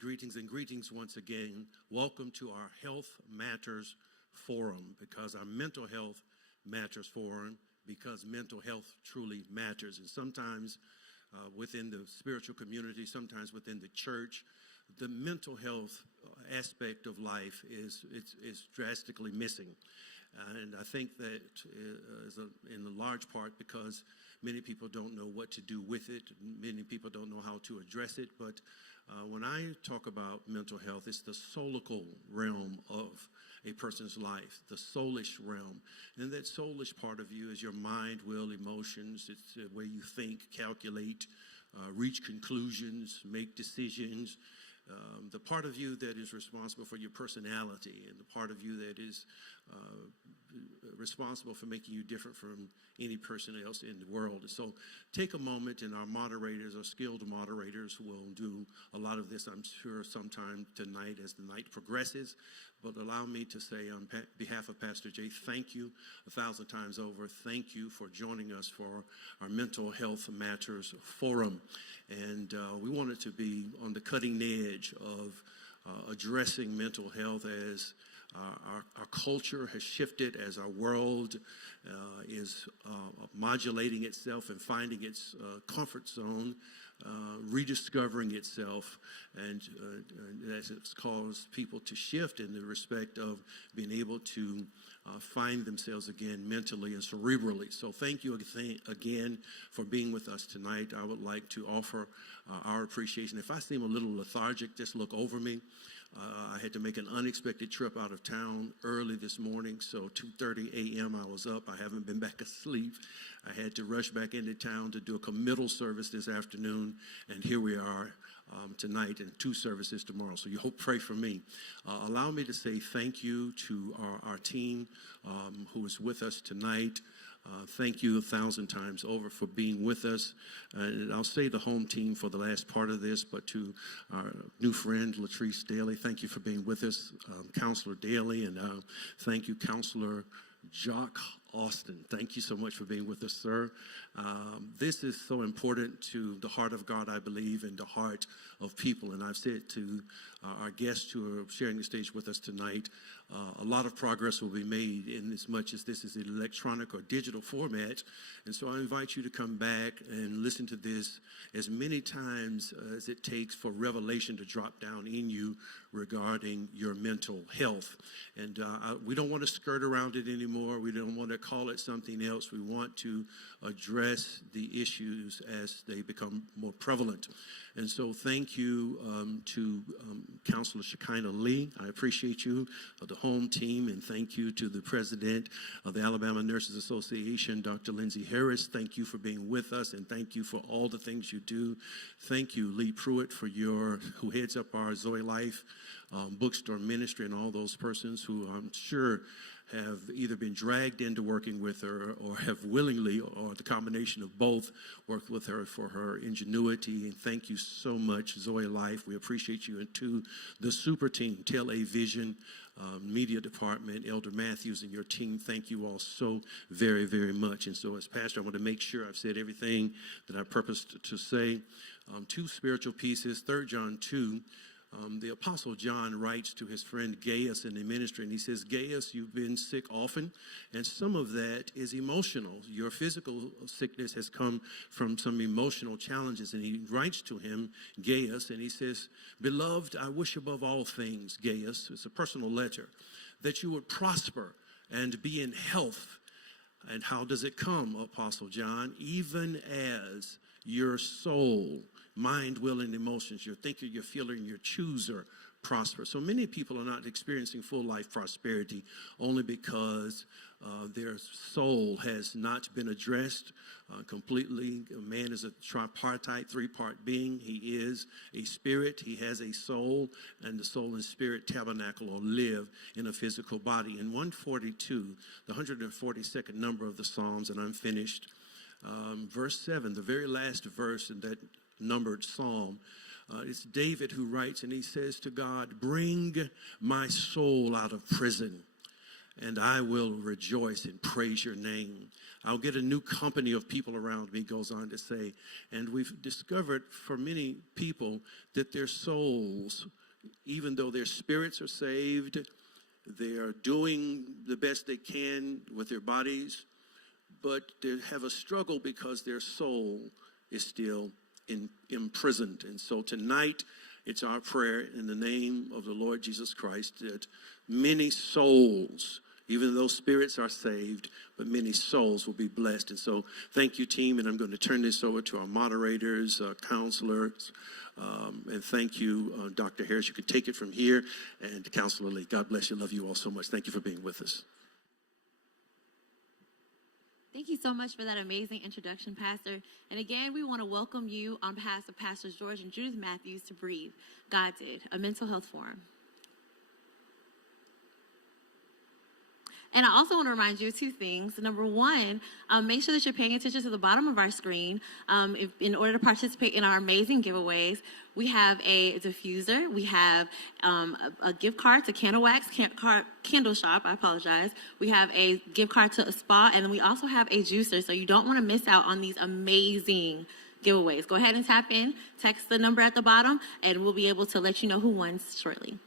Greetings, and greetings once again. Welcome to our Health Matters Forum, because our Mental Health Matters Forum, because mental health truly matters. And sometimes within the spiritual community, sometimes within the church, the mental health aspect of life is drastically missing. And I think that is in a large part because many people don't know what to do with it. Many people don't know how to address it. But when I talk about mental health, it's the soulical realm of a person's life, the soulish realm. And that soulish part of you is your mind, will, emotions. It's where you think, calculate, reach conclusions, make decisions. The part of you that is responsible for your personality, and the part of you that is responsible for making you different from any person else in the world. And so take a moment, and our moderators, our skilled moderators, will do a lot of this, I'm sure, sometime tonight as the night progresses. But allow me to say on behalf of Pastor Jay, thank you 1,000 times over. Thank you for joining us for our Mental Health Matters Forum. And we wanted to be on the cutting edge of addressing mental health as our culture has shifted, as our world is modulating itself and finding its comfort zone, rediscovering itself, and as it's caused people to shift in the respect of being able to find themselves again mentally and cerebrally. So thank you again for being with us tonight. I would like to offer our appreciation. If I seem a little lethargic, just look over me. I had to make an unexpected trip out of town early this morning, so 2:30 a.m. I was up. I haven't been back asleep. I had to rush back into town to do a committal service this afternoon, and here we are tonight and 2 services tomorrow. So you hope, pray for me. Allow me to say thank you to our team who is with us tonight. Thank you 1,000 times over for being with us. And I'll say the home team for the last part of this, but to our new friend, Latrice Daly, thank you for being with us. Counselor Daly, and thank you, Counselor Jock Austin. Thank you so much for being with us, sir. This is so important to the heart of God, I believe, and the heart of people. And I've said to our guests who are sharing the stage with us tonight, a lot of progress will be made in as much as this is an electronic or digital format. And so I invite you to come back and listen to this as many times as it takes for revelation to drop down in you regarding your mental health. And we don't want to skirt around it anymore. We don't want to call it something else. We want to address the issues as they become more prevalent. And so thank you to Counselor Shekinah Lee. I appreciate you, the home team, and thank you to the president of the Alabama Nurses Association, Dr. Lindsay Harris. Thank you for being with us, and thank you for all the things you do. Thank you, Lee Pruitt, who heads up our Zoe Life bookstore ministry, and all those persons who I'm sure have either been dragged into working with her or have willingly, or the combination of both, worked with her for her ingenuity. And thank you so much, Zoe Life. We appreciate you. And to the super team, Tell A Vision, media department, Elder Matthews and your team, thank you all so very, very much. And so as pastor, I want to make sure I've said everything that I purposed to say. 2 spiritual pieces, 3 John 2. The Apostle John writes to his friend Gaius in the ministry, and he says, Gaius, you've been sick often, and some of that is emotional. Your physical sickness has come from some emotional challenges. And he writes to him, Gaius, and he says, Beloved, I wish above all things, Gaius, it's a personal letter, that you would prosper and be in health. And how does it come, Apostle John? Even as your soul, mind, will, and emotions, your thinker, your feeler, and your chooser prosper. So many people are not experiencing full life prosperity only because their soul has not been addressed completely. Man is a tripartite, 3-part being. He is a spirit, he has a soul, and the soul and spirit tabernacle or live in a physical body. In 142, the 142nd number of the Psalms, and I'm finished, verse 7, the very last verse in that numbered psalm, it's David who writes, and he says to God, Bring my soul out of prison, and I will rejoice and praise your name. I'll get a new company of people around me, goes on to say. And we've discovered for many people that their souls, even though their spirits are saved, they are doing the best they can with their bodies, but they have a struggle because their soul is still imprisoned. And so tonight, it's our prayer in the name of the Lord Jesus Christ that many souls, even though spirits are saved, but many souls will be blessed. And so thank you, team, and I'm going to turn this over to our moderators, counselors, and thank you, Dr. Harris. You can take it from here, and Counselor Lee. God bless you. Love you all so much. Thank you for being with us. Thank you so much for that amazing introduction, Pastor. And again, we want to welcome you on behalf of Pastors George and Judith Matthews to Breathe, God Did, a mental health forum. And I also want to remind you of two things. Number one, make sure that you're paying attention to the bottom of our screen. In order to participate in our amazing giveaways, we have a diffuser. We have a gift card to Candle Wax, Candle Shop. I apologize. We have a gift card to a spa, and then we also have a juicer. So you don't want to miss out on these amazing giveaways. Go ahead and tap in, text the number at the bottom, and we'll be able to let you know who won shortly.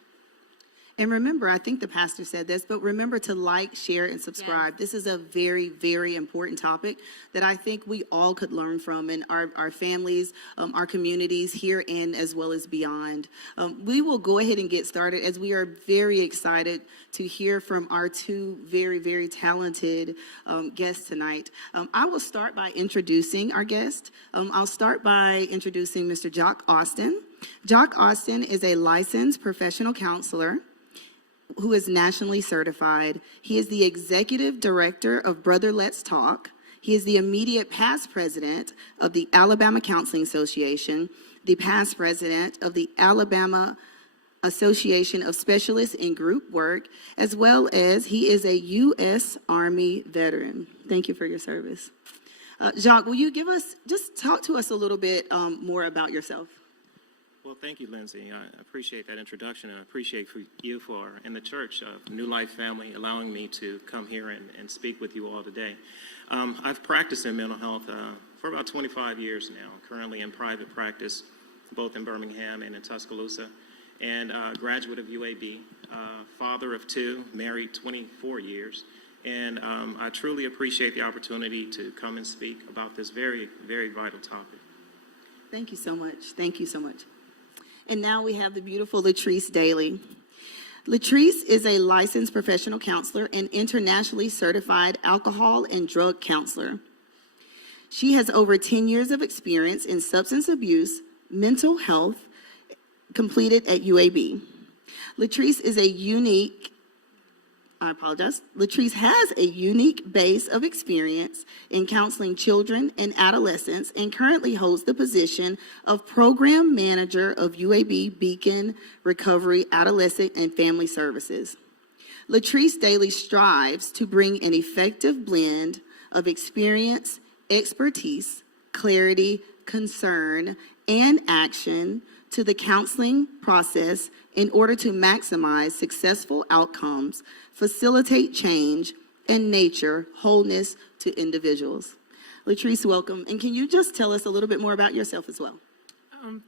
And remember, I think the pastor said this, but remember to like, share, and subscribe. Yes. This is a very, very important topic that I think we all could learn from in our families, our communities here and as well as beyond. We will go ahead and get started as we are very excited to hear from our two very, very talented guests tonight. I will start by introducing our guest. I'll start by introducing Mr. Jock Austin. Jock Austin is a licensed professional counselor who is nationally certified. He is the executive director of Brother Let's Talk. He is the immediate past president of the Alabama Counseling Association, the past president of the Alabama Association of Specialists in Group Work, as well as he is a U.S. Army veteran. Thank you for your service. Jacques, will you just talk to us a little bit more about yourself? Well, thank you, Lindsay. I appreciate that introduction, and I appreciate you and the church, New Life family, allowing me to come here and speak with you all today. I've practiced in mental health for about 25 years now, currently in private practice, both in Birmingham and in Tuscaloosa, and graduate of UAB, father of two, married 24 years. And I truly appreciate the opportunity to come and speak about this very, very vital topic. Thank you so much. Thank you so much. And now we have the beautiful Latrice Daly. Latrice is a licensed professional counselor and internationally certified alcohol and drug counselor. She has over 10 years of experience in substance abuse, mental health, completed at UAB. Latrice has a unique base of experience in counseling children and adolescents and currently holds the position of Program Manager of UAB Beacon Recovery Adolescent and Family Services. Latrice Daly strives to bring an effective blend of experience, expertise, clarity, concern, and action to the counseling process in order to maximize successful outcomes, facilitate change, and nurture wholeness to individuals. Latrice, welcome. And can you just tell us a little bit more about yourself as well?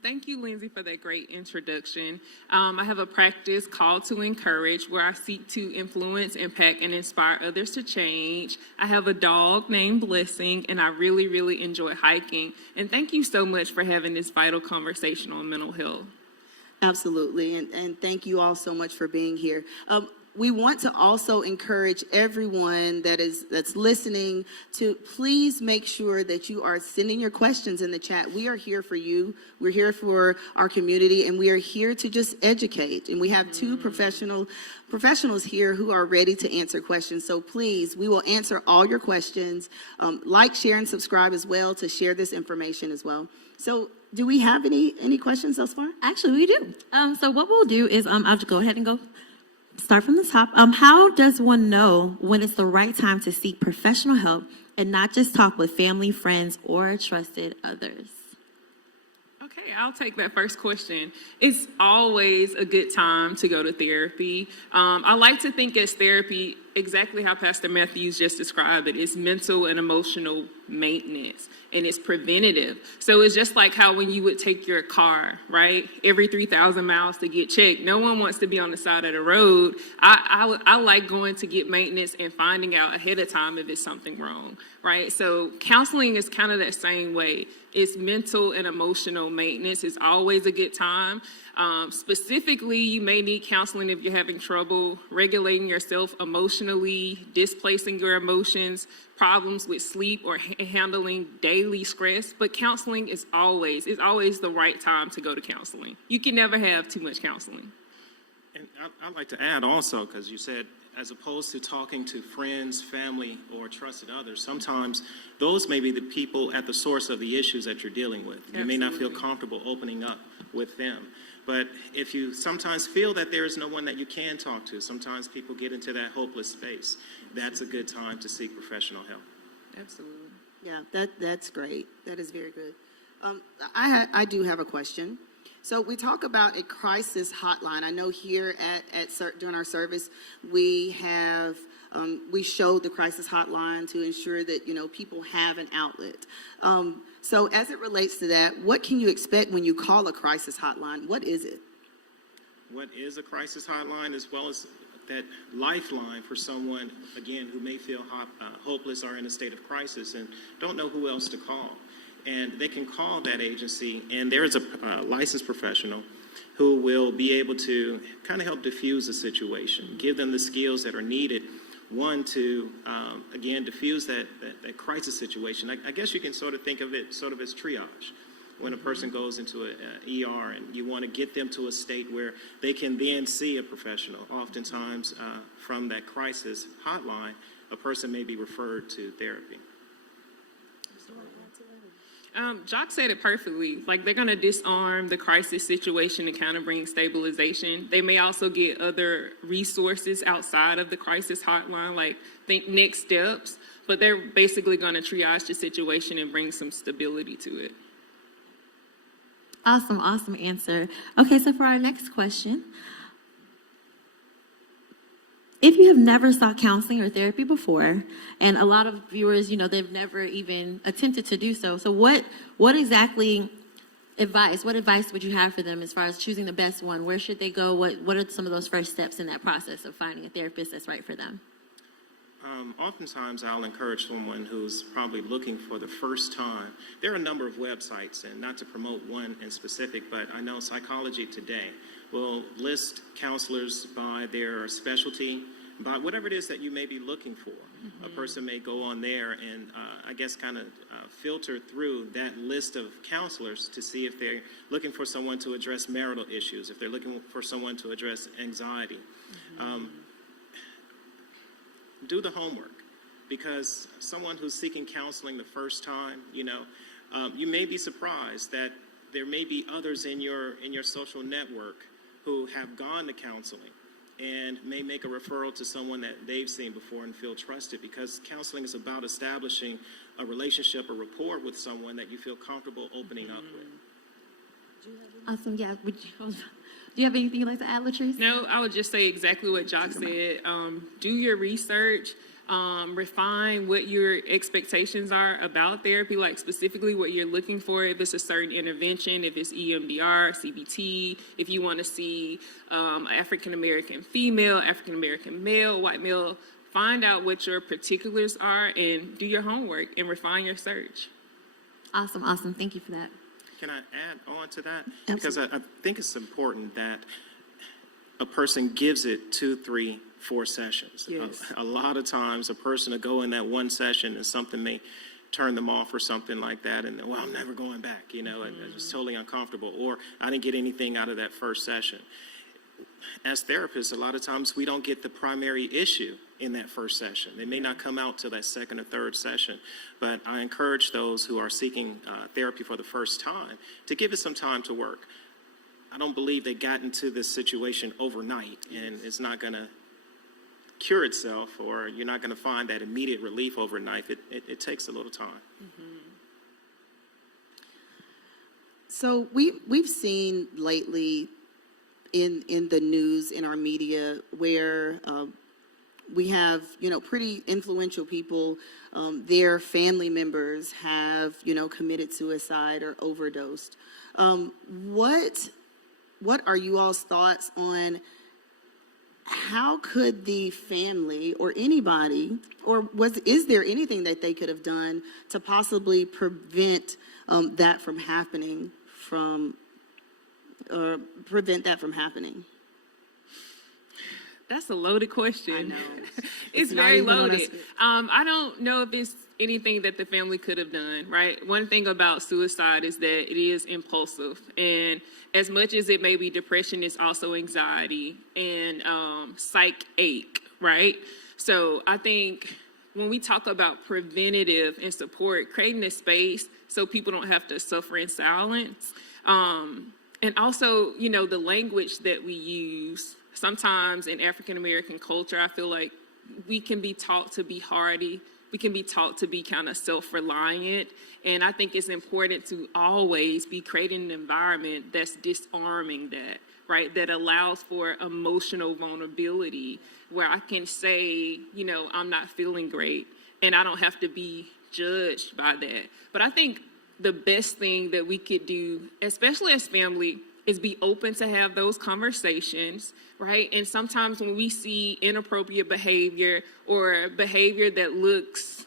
Thank you, Lindsay, for that great introduction. I have a practice called To Encourage, where I seek to influence, impact, and inspire others to change. I have a dog named Blessing, and I really, really enjoy hiking. And thank you so much for having this vital conversation on mental health. Absolutely, and thank you all so much for being here. We want to also encourage everyone that's listening to please make sure that you are sending your questions in the chat. We are here for you. We're here for our community, and we are here to just educate. And we have two professionals here who are ready to answer questions. So please, we will answer all your questions. Like, share, and subscribe as well to share this information as well. So do we have any questions thus far? Actually, we do. So what we'll do is I'll just go ahead and start from the top. How does one know when it's the right time to seek professional help and not just talk with family, friends, or trusted others? Okay, I'll take that first question. It's always a good time to go to therapy. I like to think as therapy, exactly how Pastor Matthews just described it, is mental and emotional maintenance, and it's preventative. So it's just like how when you would take your car, right, every 3,000 miles to get checked. No one wants to be on the side of the road. I like going to get maintenance and finding out ahead of time if it's something wrong, right? So counseling is kind of that same way. It's mental and emotional maintenance. It's always a good time. Specifically, you may need counseling if you're having trouble regulating yourself emotionally, displacing your emotions, problems with sleep, or handling daily stress. But counseling is always the right time to go to counseling. You can never have too much counseling. And I'd like to add also, because you said, as opposed to talking to friends, family, or trusted others, sometimes those may be the people at the source of the issues that you're dealing with. You may not feel comfortable opening up with them. But if you sometimes feel that there is no one that you can talk to, sometimes people get into that hopeless space, that's a good time to seek professional help. Absolutely. Yeah, that's great. That is very good. I do have a question. So we talk about a crisis hotline. I know here during our service, we have we showed the crisis hotline to ensure that people have an outlet. So as it relates to that, what can you expect when you call a crisis hotline? What is it? What is a crisis hotline, as well as that lifeline for someone, again, who may feel hopeless or in a state of crisis and don't know who else to call. And they can call that agency, and there is a licensed professional who will be able to kind of help diffuse the situation, give them the skills that are needed, one, to, again, diffuse that crisis situation. I guess you can sort of think of it sort of as triage. When a person goes into an ER and you want to get them to a state where they can then see a professional. Oftentimes, from that crisis hotline, a person may be referred to therapy. Jock said it perfectly. Like, they're going to disarm the crisis situation and kind of bring stabilization. They may also get other resources outside of the crisis hotline, like think next steps, but they're basically going to triage the situation and bring some stability to it. Awesome answer. Okay, so for our next question, if you have never sought counseling or therapy before, and a lot of viewers, they've never even attempted to do so. So what advice would you have for them as far as choosing the best one? Where should they go? What are some of those first steps in that process of finding a therapist that's right for them? Oftentimes, I'll encourage someone who's probably looking for the first time. There are a number of websites, and not to promote one in specific, but I know Psychology Today will list counselors by their specialty, by whatever it is that you may be looking for. Mm-hmm. A person may go on there and I guess kind of filter through that list of counselors to see if they're looking for someone to address marital issues, if they're looking for someone to address anxiety. Mm-hmm. Do the homework, because someone who's seeking counseling the first time, you may be surprised that there may be others in your social network who have gone to counseling and may make a referral to someone that they've seen before and feel trusted, because counseling is about establishing a relationship, a rapport with someone that you feel comfortable opening up with. Awesome. Yeah. Do you have anything you'd like to add, Latrice? No, I would just say exactly what Jock said. Do your research. Refine what your expectations are about therapy, like specifically what you're looking for, if it's a certain intervention, if it's EMDR, CBT, if you want to see African-American female, African-American male, white male. Find out what your particulars are and do your homework and refine your search. Awesome. Thank you for that. Can I add on to that? Absolutely. Because I think it's important that a person gives it 2, 3, 4 sessions. Yes. A lot of times a person will go in that one session and something may turn them off or something like that, and well, I'm never going back, I'm just totally uncomfortable, or I didn't get anything out of that first session. As therapists, a lot of times we don't get the primary issue in that first session. They may not come out till that second or third session, but I encourage those who are seeking therapy for the first time to give it some time to work. I don't believe they got into this situation overnight, and it's not going to cure itself, or you're not going to find that immediate relief overnight. It takes a little time. Mm-hmm. So we've seen lately in the news, in our media, where we have pretty influential people, their family members have committed suicide or overdosed. What are you all's thoughts on how could the family or anybody, or is there anything that they could have done to possibly prevent that from happening? That's a loaded question. I know. It's not very even on loaded. us. I don't know if it's anything that the family could have done, right? One thing about suicide is that it is impulsive. And as much as it may be depression, it's also anxiety and psych ache, right? So I think when we talk about preventative and support, creating a space so people don't have to suffer in silence, And also, you know, the language that we use, sometimes in African American culture, I feel like we can be taught to be hardy. We can be taught to be kind of self-reliant. And I think it's important to always be creating an environment that's disarming that, right? That allows for emotional vulnerability, where I can say, you know, I'm not feeling great, and I don't have to be judged by that. But I think the best thing that we could do, especially as family, is be open to have those conversations, right? And sometimes when we see inappropriate behavior or behavior that looks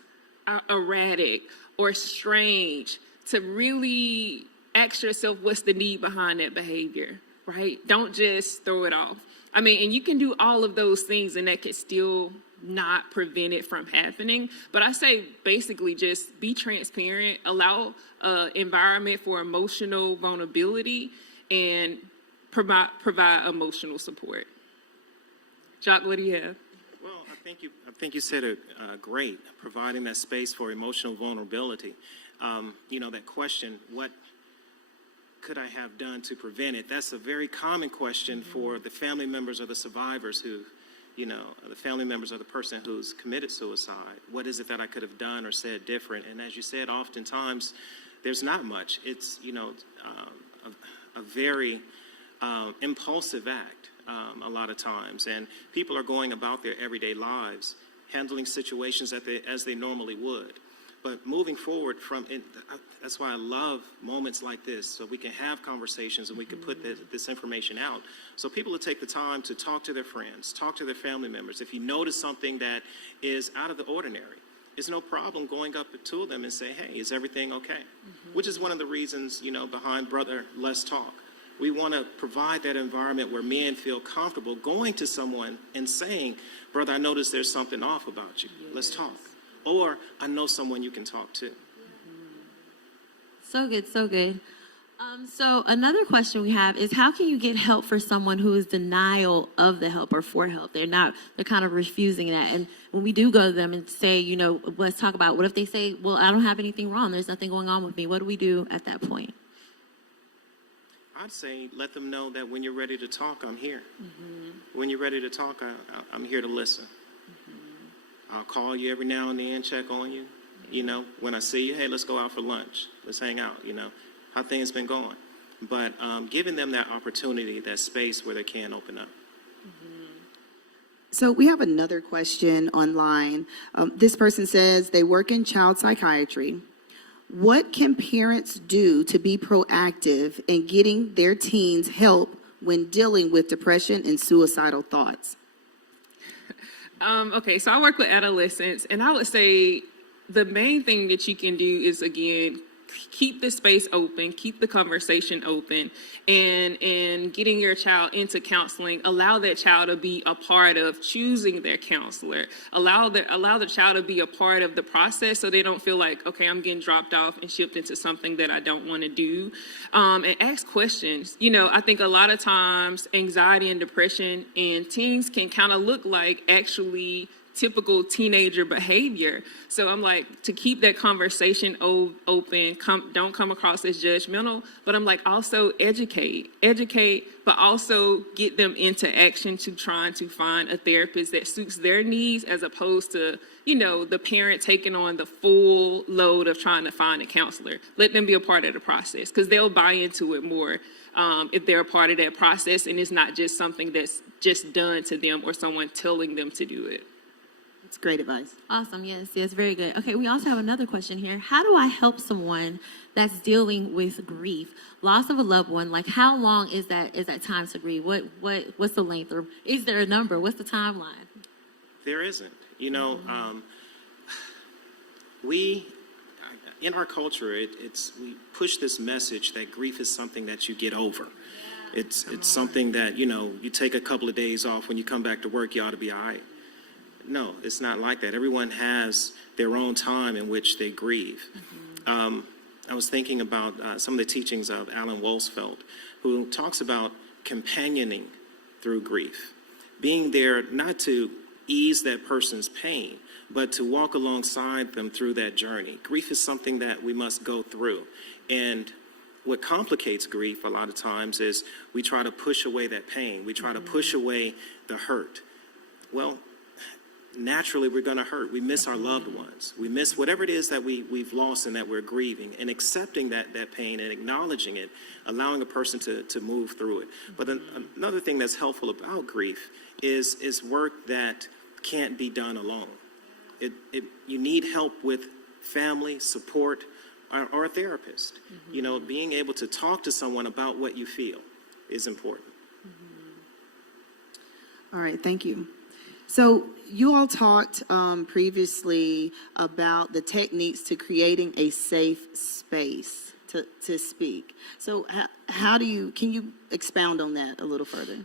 erratic or strange, to really ask yourself, what's the need behind that behavior, right? Don't just throw it off. I mean, and you can do all of those things and that could still not prevent it from happening. But I say basically just be transparent, allow an environment for emotional vulnerability, and provide emotional support. Jock, what do you have? Well, I think you said it great, providing that space for emotional vulnerability. You know, that question, what could I have done to prevent it? That's a very common question for the family members of the survivors who, you know, the family members of the person who's committed suicide. What is it that I could have done or said different? And as you said, oftentimes there's not much. It's, you know, a very impulsive act a lot of times. And people are going about their everyday lives, handling situations as they normally would. But moving forward from it, that's why I love moments like this, so we can have conversations and we can put this information out. So people will take the time to talk to their friends, talk to their family members. If you notice something that is out of the ordinary, it's no problem going up to them and say, hey, is everything okay? Which is one of the reasons, you know, behind Brother Let's Talk. We want to provide that environment where men feel comfortable going to someone and saying, brother, I noticed there's something off about you. Let's talk. Or I know someone you can talk to. So good, so good. So another question we have is, how can you get help for someone who is denial of the help or for help? They're kind of refusing that. And when we do go to them and say, you know, let's talk about, what if they say, well, I don't have anything wrong. There's nothing going on with me. What do we do at that point? I'd say let them know that when you're ready to talk, I'm here. When you're ready to talk, I'm here to listen. I'll call you every now and then, check on you. You know, when I see you, hey, let's go out for lunch. Let's hang out, you know, how things been going. But giving them that opportunity, that space where they can open up. So we have another question online. This person says they work in child psychiatry. What can parents do to be proactive in getting their teens help when dealing with depression and suicidal thoughts? Okay, so I work with adolescents, and I would say the main thing that you can do is, again, keep the space open, keep the conversation open, and getting your child into counseling. Allow that child to be a part of choosing their counselor. Allow the child to be a part of the process, so they don't feel like, okay, I'm getting dropped off and shipped into something that I don't want to do. And ask questions. You know, I think a lot of times anxiety and depression in teens can kind of look like actually typical teenager behavior. So I'm like, to keep that conversation open, don't come across as judgmental, but I'm like, also educate, but also get them into action to trying to find a therapist that suits their needs, as opposed to, you know, the parent taking on the full load of trying to find a counselor. Let them be a part of the process, because they'll buy into it more if they're a part of that process, and it's not just something that's just done to them or someone telling them to do it. It's great advice. Awesome. Yes, very good. Okay, we also have another question here. How do I help someone that's dealing with grief, loss of a loved one? Like, how long is that time to grieve? What's the length, or is there a number? What's the timeline? There isn't. You know, we, in our culture, we push this message that grief is something that you get over. It's something that, you know, you take a couple of days off, when you come back to work, you ought to be all right. No, it's not like that. Everyone has their own time in which they grieve. I was thinking about some of the teachings of Alan Wolsfeld, who talks about companioning through grief, being there not to ease that person's pain, but to walk alongside them through that journey. Grief is something that we must go through. And what complicates grief a lot of times is we try to push away that pain. We try to push away the hurt. Well, naturally we're going to hurt. We miss our loved ones. We miss whatever it is that we've lost and that we're grieving, and accepting that pain and acknowledging it, allowing a person to move through it. But another thing that's helpful about grief is work that can't be done alone. You need help with family support or a therapist. You know, being able to talk to someone about what you feel is important. All right, thank you. So you all talked previously about the techniques to creating a safe space to speak. So can you expound on that a little further?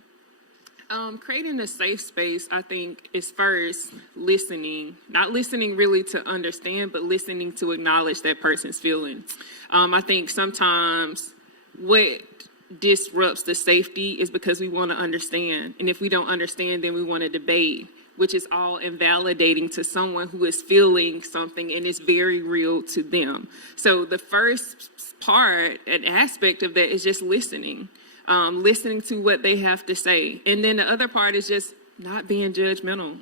Creating a safe space, I think, is first listening. Not listening really to understand, but listening to acknowledge that person's feelings. I think sometimes what disrupts the safety is because we want to understand. And if we don't understand, then we want to debate, which is all invalidating to someone who is feeling something and it's very real to them. So the first part, an aspect of that is just listening. Listening to what they have to say. And then the other part is just not being judgmental.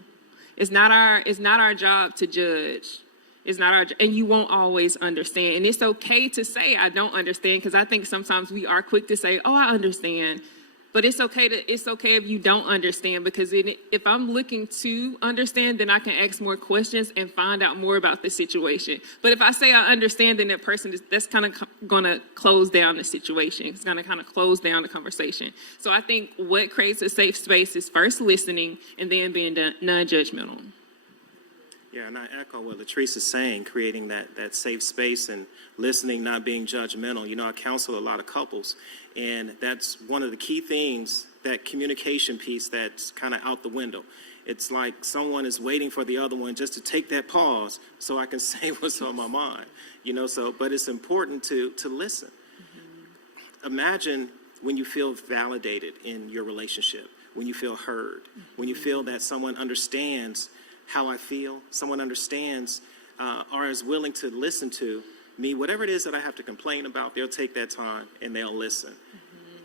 It's not our job to judge. And you won't always understand. And it's okay to say, I don't understand, because I think sometimes we are quick to say, oh, I understand. But it's okay if you don't understand, because if I'm looking to understand, then I can ask more questions and find out more about the situation. But if I say I understand, then that's kind of going to close down the situation. It's going to kind of close down the conversation. So I think what creates a safe space is first listening and then being non-judgmental. Yeah, and I echo what Latrice is saying, creating that safe space and listening, not being judgmental. You know, I counsel a lot of couples, and that's one of the key things, that communication piece that's kind of out the window. It's like someone is waiting for the other one just to take that pause so I can say what's on my mind. You know, but it's important to listen. Imagine when you feel validated in your relationship, when you feel heard, when you feel that someone understands how I feel, someone understands or is willing to listen to me, whatever it is that I have to complain about, they'll take that time and they'll listen.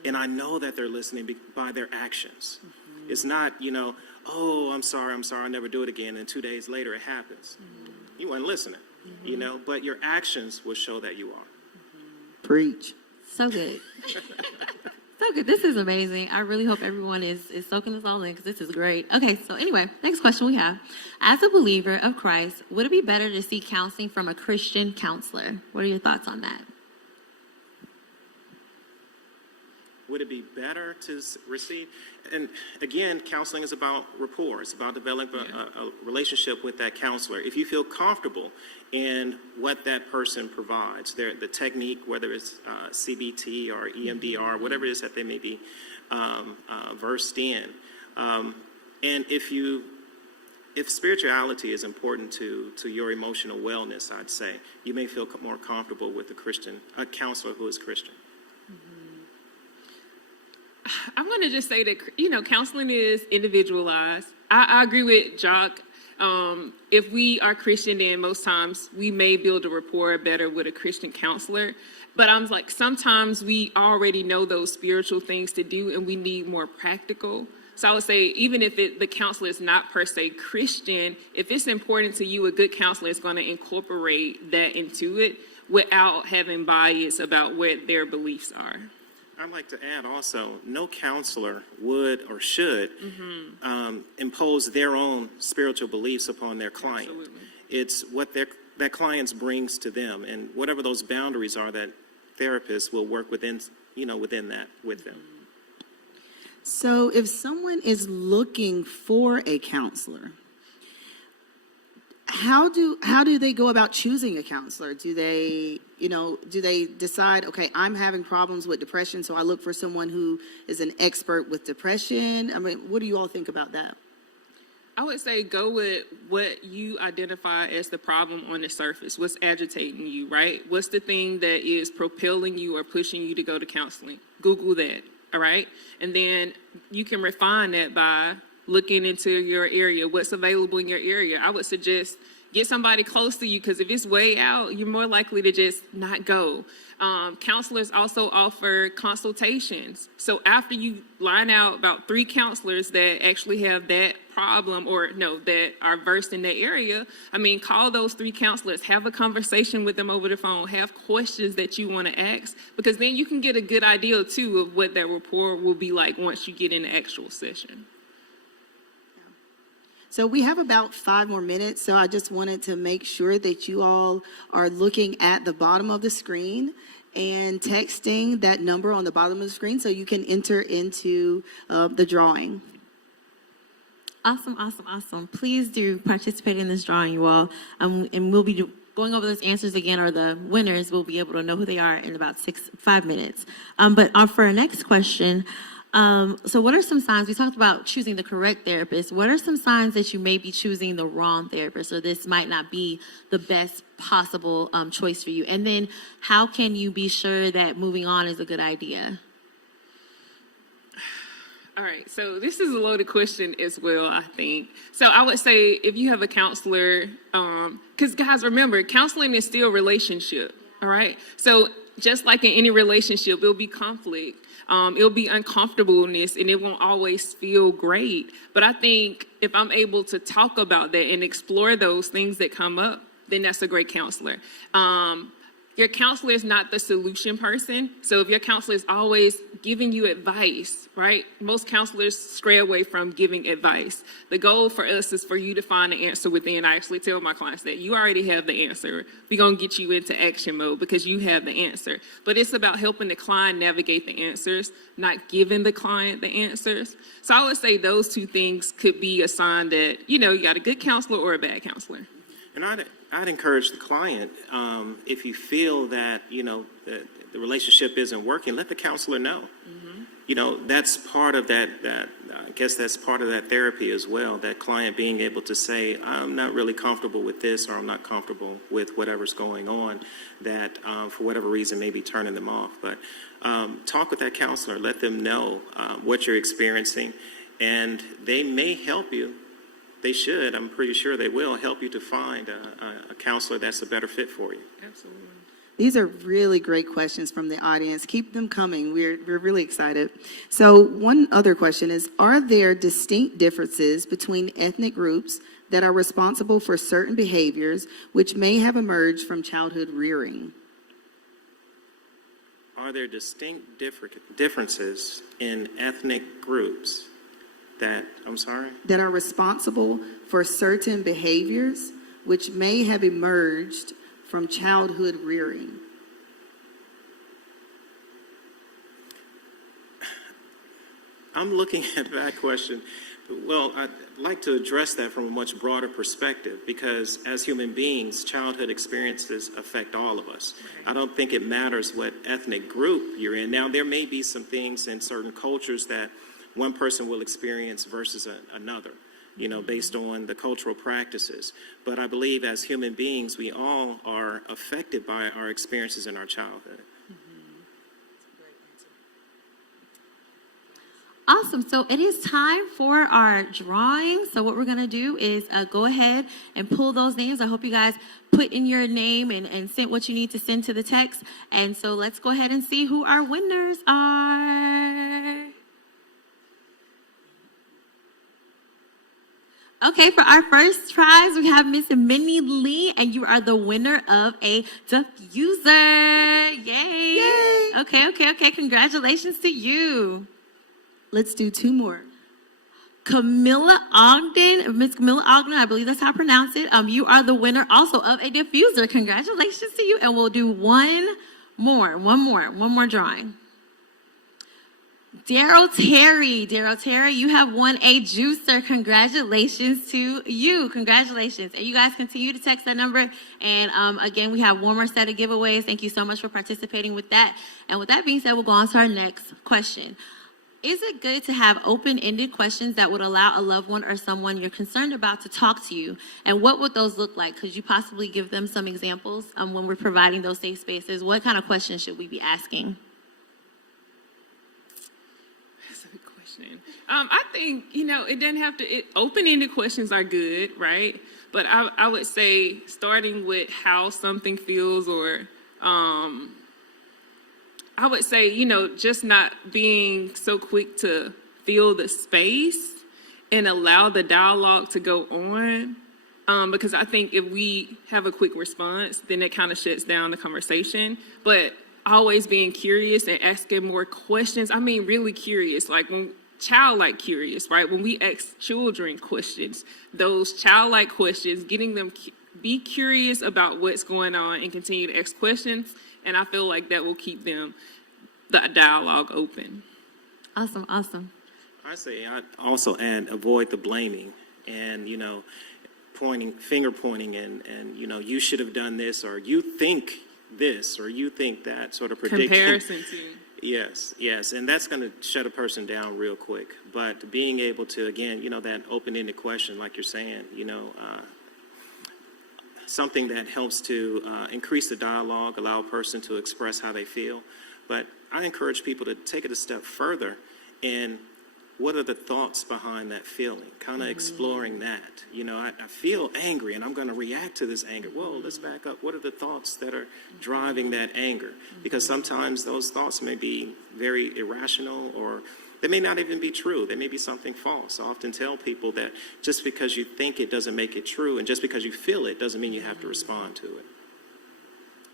And I know that they're listening by their actions. It's not, you know, oh, I'm sorry, I'll never do it again, and 2 days later it happens. You weren't listening, you know, but your actions will show that you are. Preach. So good. So good. This is amazing. I really hope everyone is soaking this all in, because this is great. Okay, so anyway, next question we have. As a believer of Christ, would it be better to seek counseling from a Christian counselor? What are your thoughts on that? Would it be better to receive? And again, counseling is about rapport. It's about developing a relationship with that counselor. If you feel comfortable in what that person provides, the technique, whether it's CBT or EMDR, whatever it is that they may be versed in. And if spirituality is important to your emotional wellness, I'd say, you may feel more comfortable with a counselor who is Christian. I'm going to just say that, you know, counseling is individualized. I agree with Jock. If we are Christian, then most times we may build a rapport better with a Christian counselor. But I'm like, sometimes we already know those spiritual things to do, and we need more practical. So I would say, even if the counselor is not per se Christian, if it's important to you, a good counselor is going to incorporate that into it without having bias about what their beliefs are. I'd like to add also, no counselor would or should impose their own spiritual beliefs upon their client. Absolutely. It's what that client brings to them, and whatever those boundaries are, that therapists will work within that with them. So if someone is looking for a counselor, how do they go about choosing a counselor? Do they decide, okay, I'm having problems with depression, so I look for someone who is an expert with depression? I mean, what do you all think about that? I would say go with what you identify as the problem on the surface. What's agitating you, right? What's the thing that is propelling you or pushing you to go to counseling? Google that, all right? And then you can refine that by looking into your area, what's available in your area. I would suggest, Get somebody close to you, because if it's way out, you're more likely to just not go. Counselors also offer consultations. So after you line out about 3 counselors that actually have that problem, or no, that are versed in that area, I mean, call those 3 counselors, have a conversation with them over the phone, have questions that you want to ask, because then you can get a good idea too of what that rapport will be like once you get in the actual session. So we have about 5 more minutes, so I just wanted to make sure that you all are looking at the bottom of the screen and texting that number on the bottom of the screen so you can enter into the drawing. Awesome, awesome, awesome. Please do participate in this drawing, you all. And we'll be going over those answers again, or the winners will be able to know who they are in about 5 minutes. But for our next question, so what are some signs? We talked about choosing the correct therapist. What are some signs that you may be choosing the wrong therapist, or this might not be the best possible choice for you? And then how can you be sure that moving on is a good idea? All right, so this is a loaded question as well, I think. So I would say if you have a counselor, because guys, remember, counseling is still a relationship, all right? So just like in any relationship, there'll be conflict. It'll be uncomfortableness, and it won't always feel great. But I think if I'm able to talk about that and explore those things that come up, then that's a great counselor. Your counselor is not the solution person. So if your counselor is always giving you advice, right? Most counselors stray away from giving advice. The goal for us is for you to find the answer within. I actually tell my clients that you already have the answer. We're going to get you into action mode because you have the answer. But it's about helping the client navigate the answers, not giving the client the answers. So I would say those 2 things could be a sign that, you got a good counselor or a bad counselor. And I'd encourage the client, if you feel that, the relationship isn't working, let the counselor know. That's part of that, I guess that's part of that therapy as well, that client being able to say, I'm not really comfortable with this, or I'm not comfortable with whatever's going on, that for whatever reason may be turning them off. But talk with that counselor, let them know what you're experiencing, and they may help you. They should, I'm pretty sure they will help you to find a counselor that's a better fit for you. Absolutely. These are really great questions from the audience. Keep them coming. We're really excited. So one other question is, are there distinct differences between ethnic groups that are responsible for certain behaviors which may have emerged from childhood rearing? Are there distinct differences in ethnic groups that that are responsible for certain behaviors which may have emerged from childhood rearing? I'm looking at that question. Well, I'd like to address that from a much broader perspective, because as human beings, childhood experiences affect all of us. I don't think it matters what ethnic group you're in. Now, there may be some things in certain cultures that one person will experience versus another, based on the cultural practices. But I believe as human beings, we all are affected by our experiences in our childhood. Awesome. So it is time for our drawing. So what we're going to do is go ahead and pull those names. I hope you guys put in your name and send what you need to send to the text. And so let's go ahead and see who our winners are. Okay, for our first prize, we have Miss Minnie Lee, and you are the winner of a diffuser. Yay! Yay! Okay. Congratulations to you. Let's do 2 more. Camilla Ogden, Miss Camilla Ogden, I believe that's how I pronounce it. You are the winner also of a diffuser. Congratulations to you, and we'll do one more drawing. Daryl Terry, you have won a juicer. Congratulations to you. Congratulations. And you guys continue to text that number. And again, we have one more set of giveaways. Thank you so much for participating with that. And with that being said, we'll go on to our next question. Is it good to have open-ended questions that would allow a loved one or someone you're concerned about to talk to you? And what would those look like? Could you possibly give them some examples when we're providing those safe spaces? What kind of questions should we be asking? I think, it doesn't have to, open-ended questions are good, right? But I would say starting with how something feels, or I would say, just not being so quick to fill the space and allow the dialogue to go on. Because I think if we have a quick response, then it kind of shuts down the conversation. But always being curious and asking more questions. I mean, really curious, like childlike curious, right? When we ask children questions, those childlike questions, getting them be curious about what's going on and continue to ask questions. And I feel like that will keep the dialogue open. Awesome, awesome. I say I'd also add avoid the blaming and, finger pointing and, you should have done this, or you think this, or you think that, sort of prediction. Comparison to. Yes. And that's going to shut a person down real quick. But being able to, again, that open-ended question, like you're saying, something that helps to increase the dialogue, allow a person to express how they feel. But I encourage people to take it a step further and what are the thoughts behind that feeling? Kind of exploring that. I feel angry and I'm going to react to this anger. Whoa, let's back up. What are the thoughts that are driving that anger? Because sometimes those thoughts may be very irrational, or they may not even be true. They may be something false. I often tell people that just because you think it doesn't make it true, and just because you feel it doesn't mean you have to respond to it.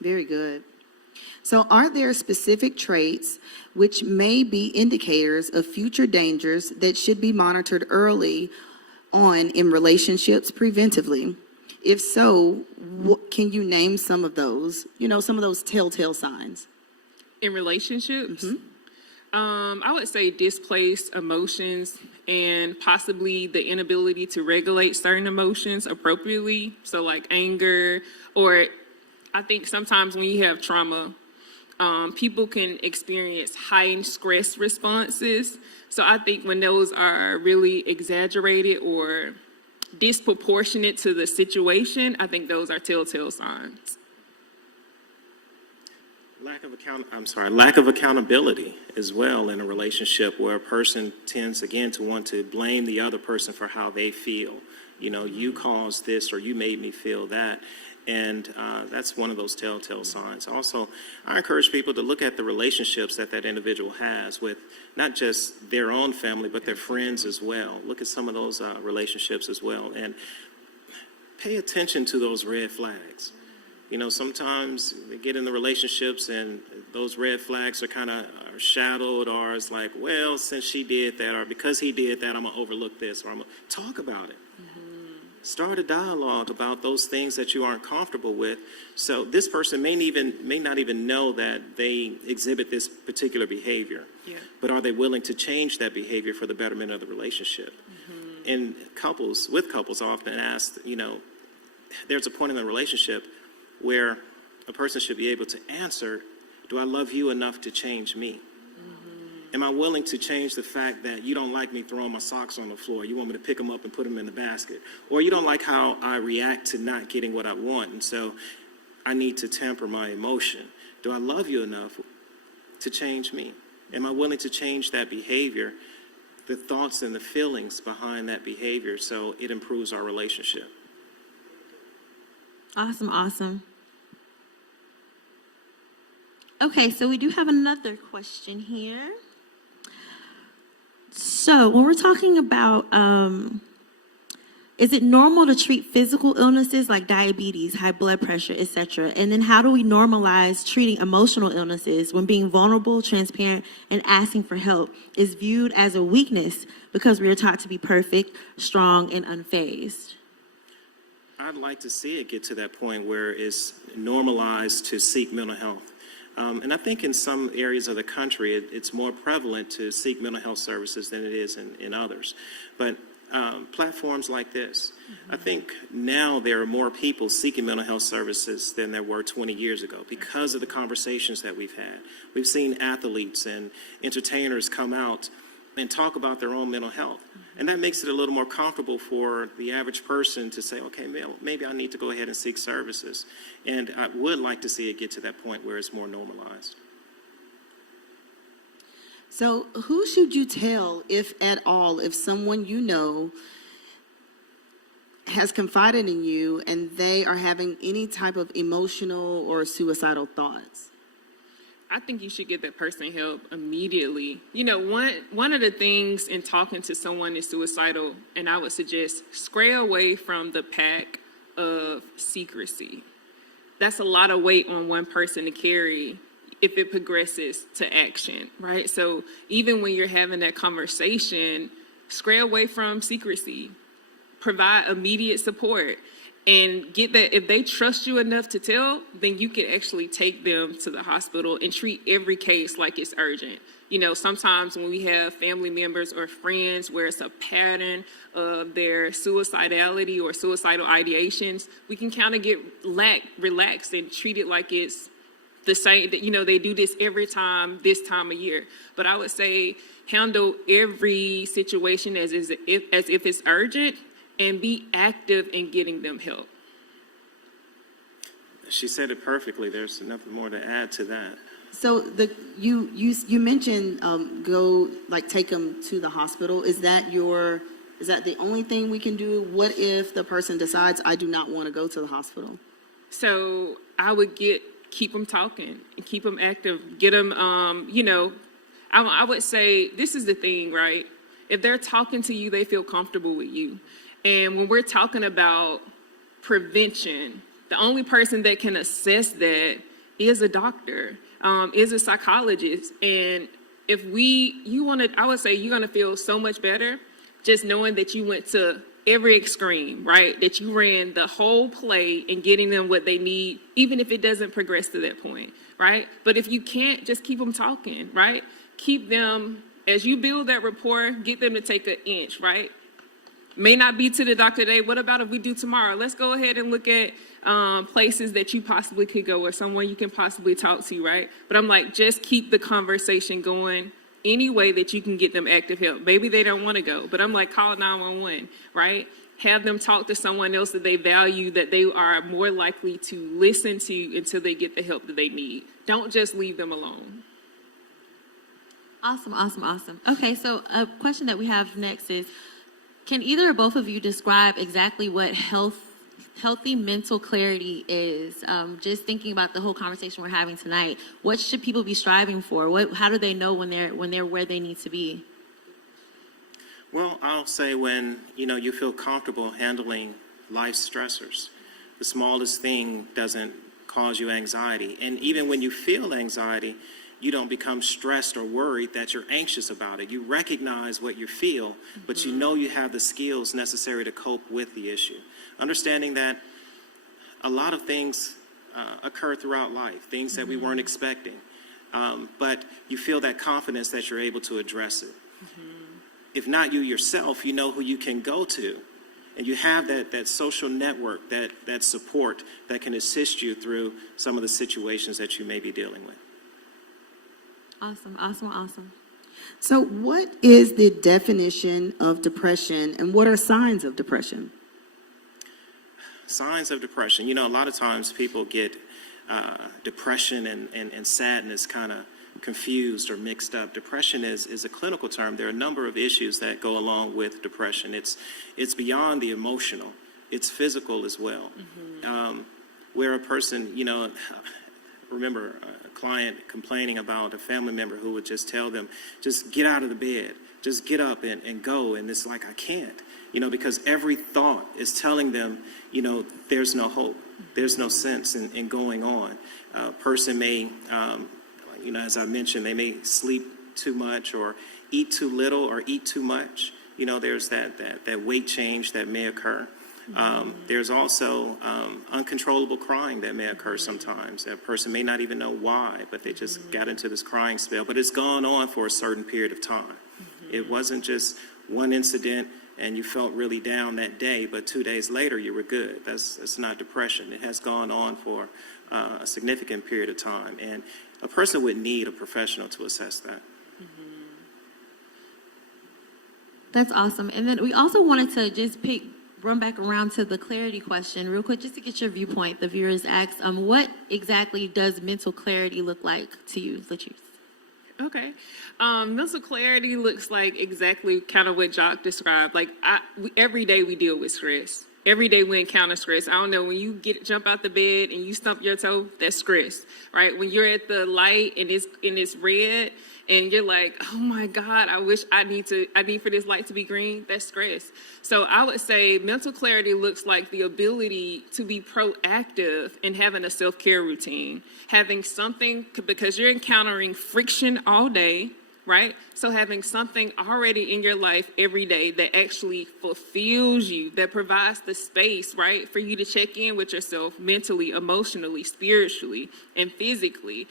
Very good. So are there specific traits which may be indicators of future dangers that should be monitored early on in relationships preventively? If so, can you name some of those, some of those telltale signs? In relationships? I would say displaced emotions and possibly the inability to regulate certain emotions appropriately. So like anger, or I think sometimes when you have trauma, people can experience heightened stress responses. So I think when those are really exaggerated or disproportionate to the situation, I think those are telltale signs. Lack of accountability as well in a relationship, where a person tends, again, to want to blame the other person for how they feel. You caused this, or you made me feel that. And that's one of those telltale signs. Also, I encourage people to look at the relationships that individual has with not just their own family, but their friends as well. Look at some of those relationships as well. And pay attention to those red flags. Sometimes they get in the relationships and those red flags are kind of shadowed, or it's like, well, since she did that, or because he did that, I'm going to overlook this, or I'm going to talk about it. Start a dialogue about those things that you aren't comfortable with. So this person may not even know that they exhibit this particular behavior. Yeah. But are they willing to change that behavior for the betterment of the relationship? And couples I often ask, there's a point in the relationship where a person should be able to answer, do I love you enough to change me? Am I willing to change the fact that you don't like me throwing my socks on the floor? You want me to pick them up and put them in the basket? Or you don't like how I react to not getting what I want, and so I need to temper my emotion. Do I love you enough to change me? Am I willing to change that behavior, the thoughts and the feelings behind that behavior, so it improves our relationship? Awesome. Okay, so we do have another question here. So when we're talking about, is it normal to treat physical illnesses like diabetes, high blood pressure, etc.? And then how do we normalize treating emotional illnesses when being vulnerable, transparent, and asking for help is viewed as a weakness because we are taught to be perfect, strong, and unfazed? I'd like to see it get to that point where it's normalized to seek mental health. And I think in some areas of the country, it's more prevalent to seek mental health services than it is in others. But platforms like this, I think now there are more people seeking mental health services than there were 20 years ago because of the conversations that we've had. We've seen athletes and entertainers come out and talk about their own mental health. And that makes it a little more comfortable for the average person to say, okay, maybe I need to go ahead and seek services. And I would like to see it get to that point where it's more normalized. So who should you tell, if at all, if someone has confided in you and they are having any type of emotional or suicidal thoughts? I think you should get that person help immediately. You know, one of the things in talking to someone is suicidal, and I would suggest stray away from the pack of secrecy. That's a lot of weight on one person to carry if it progresses to action, right? So even when you're having that conversation, stray away from secrecy. Provide immediate support. And get that if they trust you enough to tell, then you can actually take them to the hospital and treat every case like it's urgent. You know, sometimes when we have family members or friends where it's a pattern of their suicidality or suicidal ideations, we can kind of get relaxed and treat it like it's the same, you know, they do this every time, this time of year. But I would say handle every situation as if it's urgent, and be active in getting them help. She said it perfectly. There's nothing more to add to that. So you mentioned take them to the hospital. Is that the only thing we can do? What if the person decides I do not want to go to the hospital? So I would keep them talking and keep them active. Get them, I would say this is the thing, right? If they're talking to you, they feel comfortable with you. And when we're talking about prevention, the only person that can assess that is a doctor, is a psychologist. And I would say you're going to feel so much better just knowing that you went to every extreme, right? That you ran the whole play in getting them what they need, even if it doesn't progress to that point, right? But if you can't, just keep them talking, right? Keep them, as you build that rapport, get them to take an inch, right? May not be to the doctor today. What about if we do tomorrow? Let's go ahead and look at places that you possibly could go or someone you can possibly talk to, right? But I'm like, just keep the conversation going any way that you can get them active help. Maybe they don't want to go, but I'm like, call 911, right? Have them talk to someone else that they value, that they are more likely to listen to until they get the help that they need. Don't just leave them alone. Awesome. Okay, so a question that we have next is, can either or both of you describe exactly what healthy mental clarity is? Just thinking about the whole conversation we're having tonight, what should people be striving for? How do they know when they're where they need to be? Well, I'll say when, you feel comfortable handling life stressors. The smallest thing doesn't cause you anxiety. And even when you feel anxiety, you don't become stressed or worried that you're anxious about it. You recognize what you feel, but you know you have the skills necessary to cope with the issue. Understanding that a lot of things occur throughout life, things that we weren't expecting, but you feel that confidence that you're able to address it. If not you yourself, you know who you can go to, and you have that social network, that support that can assist you through some of the situations that you may be dealing with. Awesome. So what is the definition of depression and what are signs of depression? Signs of depression. A lot of times people get depression and sadness kind of confused or mixed up. Depression is a clinical term. There are a number of issues that go along with depression. It's beyond the emotional. It's physical as well. Where a person, remember a client complaining about a family member who would just tell them, just get out of the bed, just get up and go. And it's like, I can't, because every thought is telling them, there's no hope. There's no sense in going on. A person may, as I mentioned, they may sleep too much or eat too little or eat too much. There's that weight change that may occur. There's also uncontrollable crying that may occur sometimes. A person may not even know why, but they just got into this crying spell. But it's gone on for a certain period of time. It wasn't just one incident and you felt really down that day, but 2 days later you were good. That's not depression. It has gone on for a significant period of time. And a person would need a professional to assess that. That's awesome. And then we also wanted to just run back around to the clarity question real quick, just to get your viewpoint. The viewers asked, what exactly does mental clarity look like to you, Latrice? Okay. Mental clarity looks like exactly kind of what Jock described. Like every day we deal with stress. every day we encounter stress. I don't know, when you jump out the bed and you stump your toe, that's stress, right? When you're at the light and it's red and you're like, oh my God, I need for this light to be green, that's stress. So I would say mental clarity looks like the ability to be proactive and having a self-care routine, having something, because you're encountering friction all day, right? So having something already in your life every day that actually fulfills you, that provides the space, right, for you to check in with yourself mentally, emotionally, spiritually, and physically.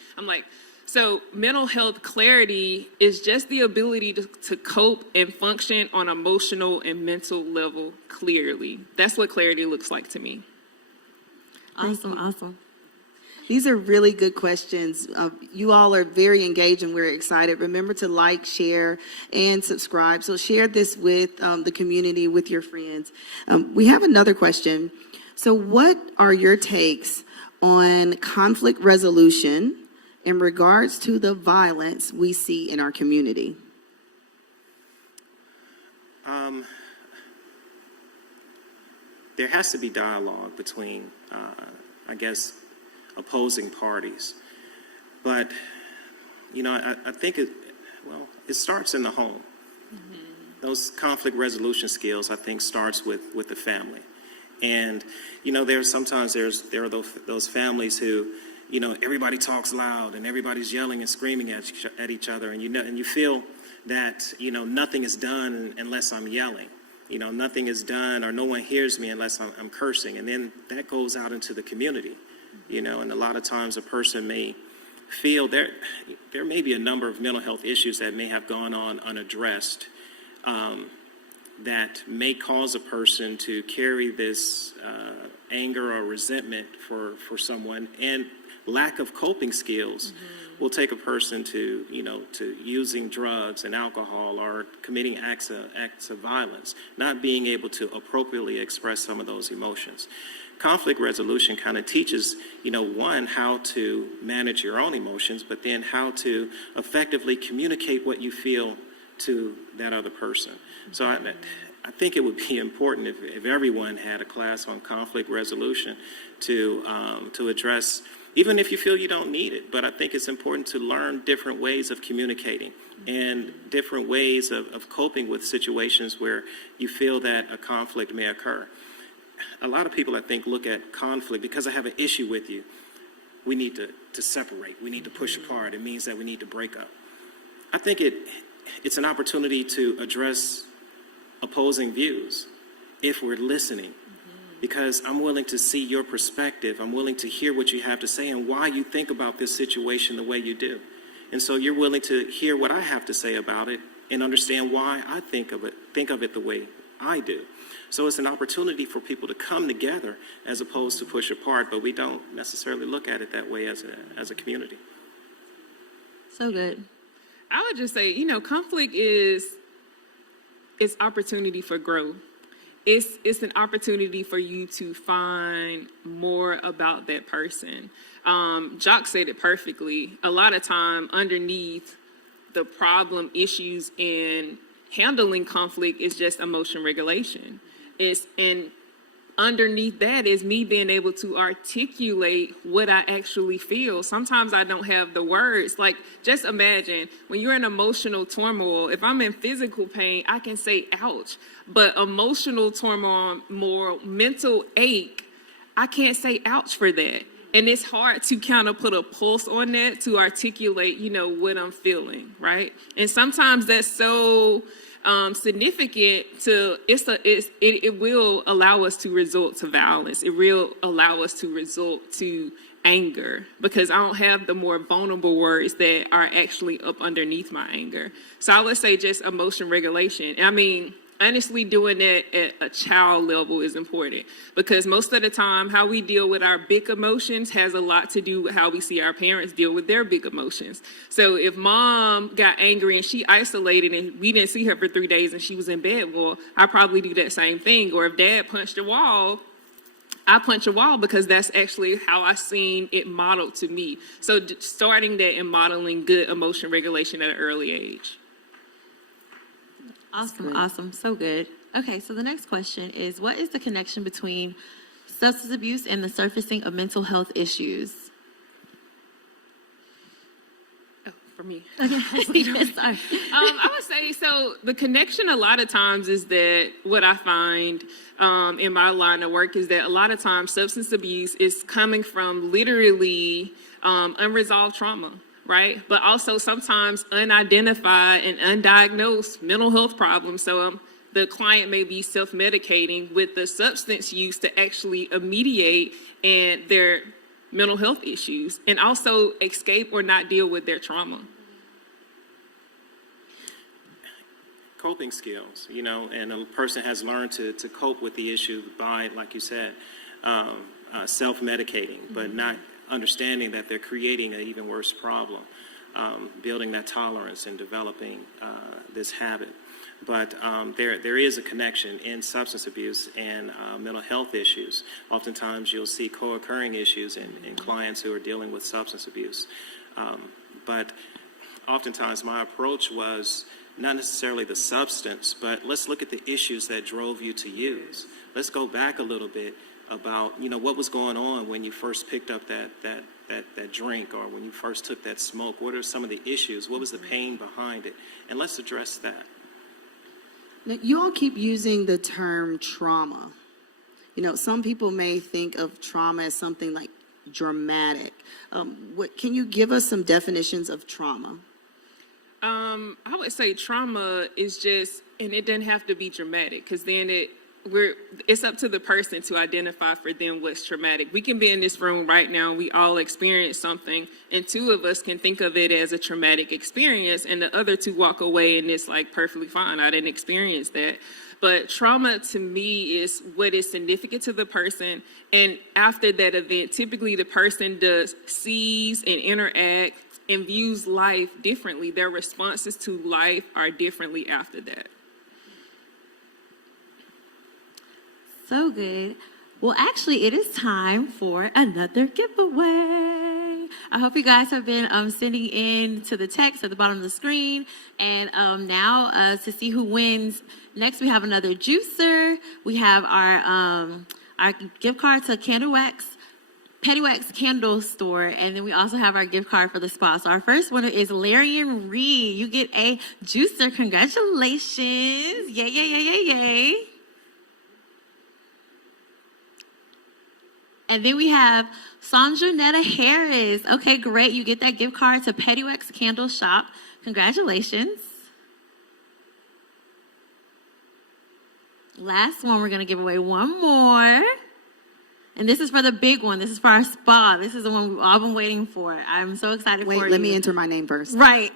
So mental health clarity is just the ability to cope and function on emotional and mental level clearly. That's what clarity looks like to me. Awesome. These are really good questions. You all are very engaged and we're excited. Remember to like, share, and subscribe. So share this with the community, with your friends. We have another question. So what are your takes on conflict resolution in regards to the violence we see in our community? There has to be dialogue between, opposing parties. But, I think it starts in the home. Mm-hmm. Those conflict resolution skills, I think, starts with the family. And, there are those families who, everybody talks loud and everybody's yelling and screaming at each other. And, and you feel that, nothing is done unless I'm yelling. Nothing is done or no one hears me unless I'm cursing. And then that goes out into the community, and a lot of times a person may feel there may be a number of mental health issues that may have gone on unaddressed that may cause a person to carry this anger or resentment for someone, and lack of coping skills will take a person to using drugs and alcohol or committing acts of violence, not being able to appropriately express some of those emotions. Conflict resolution kind of teaches, one, how to manage your own emotions, but then how to effectively communicate what you feel to that other person. So I think it would be important if everyone had a class on conflict resolution to address, even if you feel you don't need it. But I think it's important to learn different ways of communicating and different ways of coping with situations where you feel that a conflict may occur. A lot of people, I think, look at conflict because I have an issue with you. We need to separate. We need to push apart. It means that we need to break up. I think it's an opportunity to address opposing views if we're listening, because I'm willing to see your perspective. I'm willing to hear what you have to say and why you think about this situation the way you do. And so you're willing to hear what I have to say about it and understand why I think of it the way I do. So it's an opportunity for people to come together as opposed to push apart, but we don't necessarily look at it that way as a community. So good. I would just say, conflict is opportunity for growth. It's an opportunity for you to find more about that person. Jock said it perfectly. A lot of time underneath the problem, issues, and handling conflict is just emotion regulation. And underneath that is me being able to articulate what I actually feel. Sometimes I don't have the words. Like, just imagine when you're in emotional turmoil, if I'm in physical pain, I can say ouch. But emotional turmoil, more mental ache, I can't say ouch for that. And it's hard to kind of put a pulse on that to articulate, what I'm feeling, right? And sometimes that's so significant to it will allow us to resort to violence. It will allow us to resort to anger because I don't have the more vulnerable words that are actually up underneath my anger. So I would say just emotion regulation. I mean, honestly, doing that at a child level is important because most of the time how we deal with our big emotions has a lot to do with how we see our parents deal with their big emotions. So if mom got angry and she isolated and we didn't see her for 3 days and she was in bed, well, I probably do that same thing. Or if dad punched a wall, I punch a wall because that's actually how I seen it modeled to me. So starting that and modeling good emotion regulation at an early age. Awesome. So good. Okay, so the next question is, what is the connection between substance abuse and the surfacing of mental health issues? Oh, for me. Yes, sorry. I would say, so the connection a lot of times is that what I find in my line of work is that a lot of times substance abuse is coming from literally unresolved trauma, right? But also sometimes unidentified and undiagnosed mental health problems. So the client may be self-medicating with the substance use to actually alleviate and their mental health issues and also escape or not deal with their trauma. Coping skills, and a person has learned to cope with the issue by, like you said, self-medicating, but not understanding that they're creating an even worse problem, building that tolerance and developing this habit. But there is a connection in substance abuse and mental health issues. Oftentimes you'll see co-occurring issues in clients who are dealing with substance abuse. But oftentimes my approach was not necessarily the substance, but let's look at the issues that drove you to use. Let's go back a little bit about, what was going on when you first picked up that drink, or when you first took that smoke. What are some of the issues? What was the pain behind it? And let's address that. Now, you all keep using the term trauma. Some people may think of trauma as something like dramatic. Can you give us some definitions of trauma? I would say trauma is just, and it doesn't have to be dramatic, because then it's up to the person to identify for them what's traumatic. We can be in this room right now, we all experience something, and two of us can think of it as a traumatic experience, and the other two walk away and it's like perfectly fine. I didn't experience that. But trauma to me is what is significant to the person, and after that event, typically the person sees and interact and views life differently. Their responses to life are differently after that. So good. Well, actually, it is time for another giveaway. I hope you guys have been sending in to the text at the bottom of the screen. And now to see who wins, next we have another juicer. We have our gift card to Petty Wax Candle Store, and then we also have our gift card for the spa. So our first winner is Larian Reed. You get a juicer. Congratulations. Yay, yay, yay, yay, yay. And then we have Sandra Netta Harris. Okay, great. You get that gift card to Petty Wax Candle Shop. Congratulations. Last one, we're going to give away one more. And this is for the big one. This is for our spa. This is the one we've all been waiting for. I'm so excited for you. Wait, let me enter my name first. Right.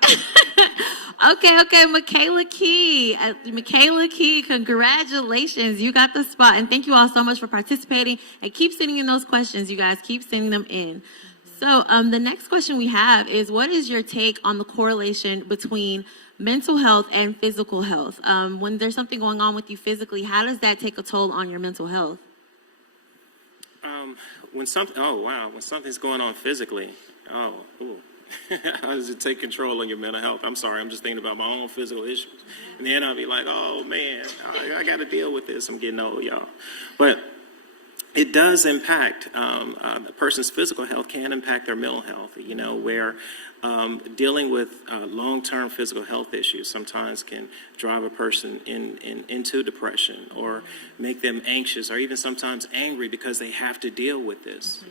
Okay, Michaela Key. Michaela Key, congratulations. You got the spot. And thank you all so much for participating. And keep sending in those questions, you guys. Keep sending them in. So the next question we have is, what is your take on the correlation between mental health and physical health? When there's something going on with you physically, how does that take a toll on your mental health? When something's going on physically, how does it take control on your mental health? I'm sorry, I'm just thinking about my own physical issues. And then I'll be like, oh man, I got to deal with this. I'm getting old, y'all. But it does impact, a person's physical health can impact their mental health, where dealing with long-term physical health issues sometimes can drive a person into depression or make them anxious or even sometimes angry because they have to deal with this,